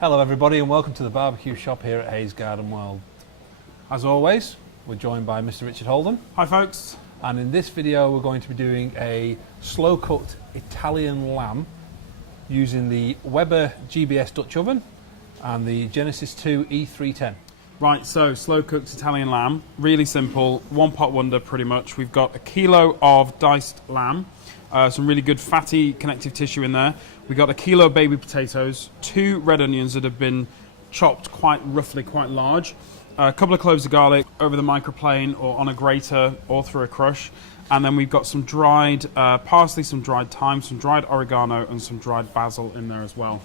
Hello everybody and welcome to the barbecue shop here at Hayes Garden World. As always, we're joined by Mr. Richard Holden. Hi folks. And in this video we're going to be doing a slow cooked Italian lamb using the Weber GBS Dutch oven and the Genesis 2 E-310. Right, so slow cooked Italian lamb, really simple, one pot wonder pretty much. We've got a kilo of diced lamb, some really good fatty connective tissue in there. We've got a kilo of baby potatoes, 2 red onions that have been chopped quite roughly, quite large, a couple of cloves of garlic over the microplane or on a grater or through a crush, and then we've got some dried parsley, some dried thyme, some dried oregano and some dried basil in there as well.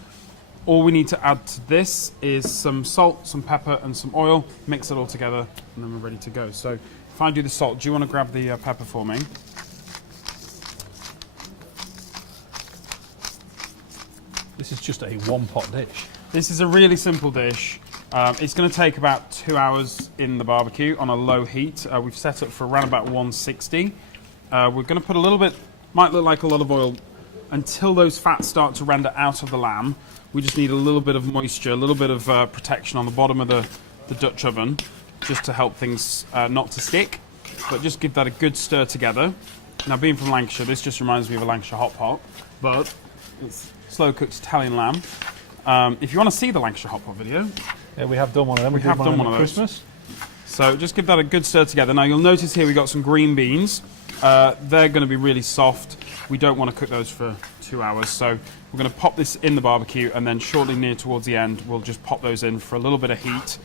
All we need to add to this is some salt, some pepper and some oil, mix it all together and then we're ready to go. So if I do the salt, do you want to grab the pepper for me? This is just a one pot dish. This is a really simple dish. It's going to take about 2 hours in the barbecue on a low heat. We've set it for around about 160. We're going to put a little bit, might look like a lot of oil, until those fats start to render out of the lamb. We just need a little bit of moisture, a little bit of protection on the bottom of the Dutch oven, just to help things not to stick. But just give that a good stir together. Now, being from Lancashire, this just reminds me of a Lancashire hot pot, but it's slow cooked Italian lamb. If you want to see the Lancashire hot pot video, yeah, we have done one of them. We have done one of those. Christmas. So just give that a good stir together. Now you'll notice here we've got some green beans. They're going to be really soft. We don't want to cook those for 2 hours. So we're going to pop this in the barbecue and then shortly near towards the end, we'll just pop those in for a little bit of heat.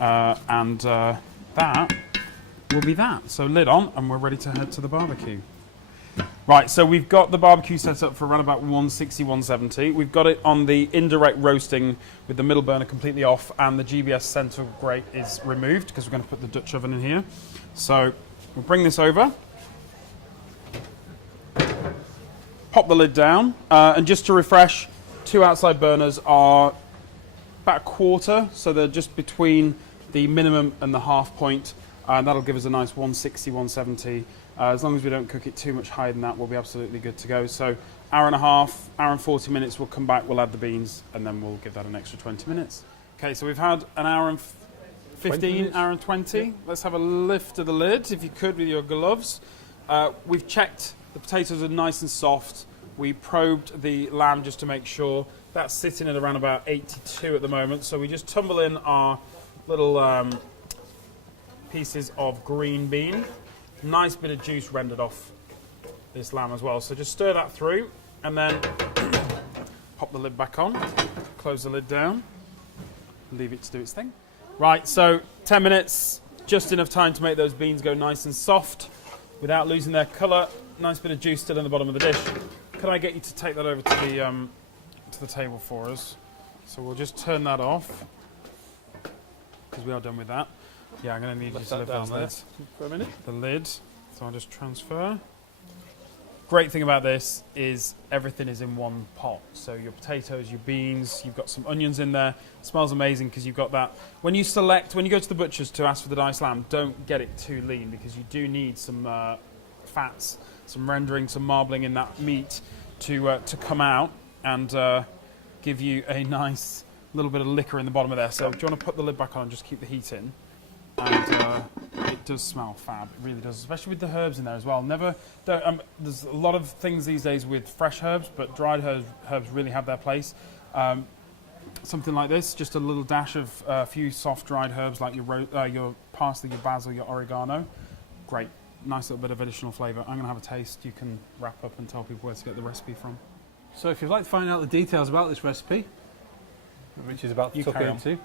And that will be that. So lid on and we're ready to head to the barbecue. Right, so we've got the barbecue set up for around about 160, 170. We've got it on the indirect roasting with the middle burner completely off and the GBS center grate is removed because we're going to put the Dutch oven in here. So we'll bring this over, pop the lid down, and just to refresh, 2 outside burners are about a quarter, so they're just between the minimum and the half point, and that'll give us a nice 160, 170. As long as we don't cook it too much higher than that, we'll be absolutely good to go. So hour and a half, hour and 40 minutes, we'll come back, we'll add the beans, and then we'll give that an extra 20 minutes. Okay, so we've had an hour and 15, hour and 20. Yeah. Let's have a lift of the lid, if you could, with your gloves. We've checked the potatoes are nice and soft. We probed the lamb just to make sure. That's sitting at around about 82 at the moment. So we just tumble in our little pieces of green bean. Nice bit of juice rendered off this lamb as well. So just stir that through and then pop the lid back on, close the lid down, leave it to do its thing. Right, so 10 minutes, just enough time to make those beans go nice and soft without losing their colour. Nice bit of juice still in the bottom of the dish. Could I get you to take that over to the table for us? So we'll just turn that off because we are done with that. Yeah, I'm going to need you to lift those lids for a minute. The lid, so I'll just transfer. Great thing about this is everything is in one pot. So your potatoes, your beans, you've got some onions in there. It smells amazing because you've got that. When you go to the butcher's to ask for the diced lamb, don't get it too lean because you do need some fats, some rendering, some marbling in that meat to come out and give you a nice little bit of liquor in the bottom of there. So do you want to put the lid back on and just keep the heat in? And it does smell fab, it really does, especially with the herbs in there as well. There's a lot of things these days with fresh herbs, but dried herbs really have their place. Something like this, just a little dash of a few soft dried herbs like your parsley, your basil, your oregano. Great, nice little bit of additional flavour. I'm going to have a taste. You can wrap up and tell people where to get the recipe from. So if you'd like to find out the details about this recipe, which is about to tuck into,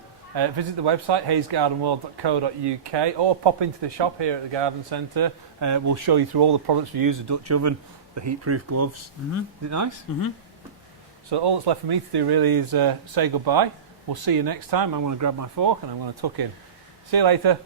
visit the website hayesgardenworld.co.uk or pop into the shop here at the garden centre. We'll show you through all the products we use, the Dutch oven, the heat-proof gloves. Mm-hmm. Is it nice? Mm-hmm. So all that's left for me to do really is say goodbye. We'll see you next time. I'm going to grab my fork and I'm going to tuck in. See you later.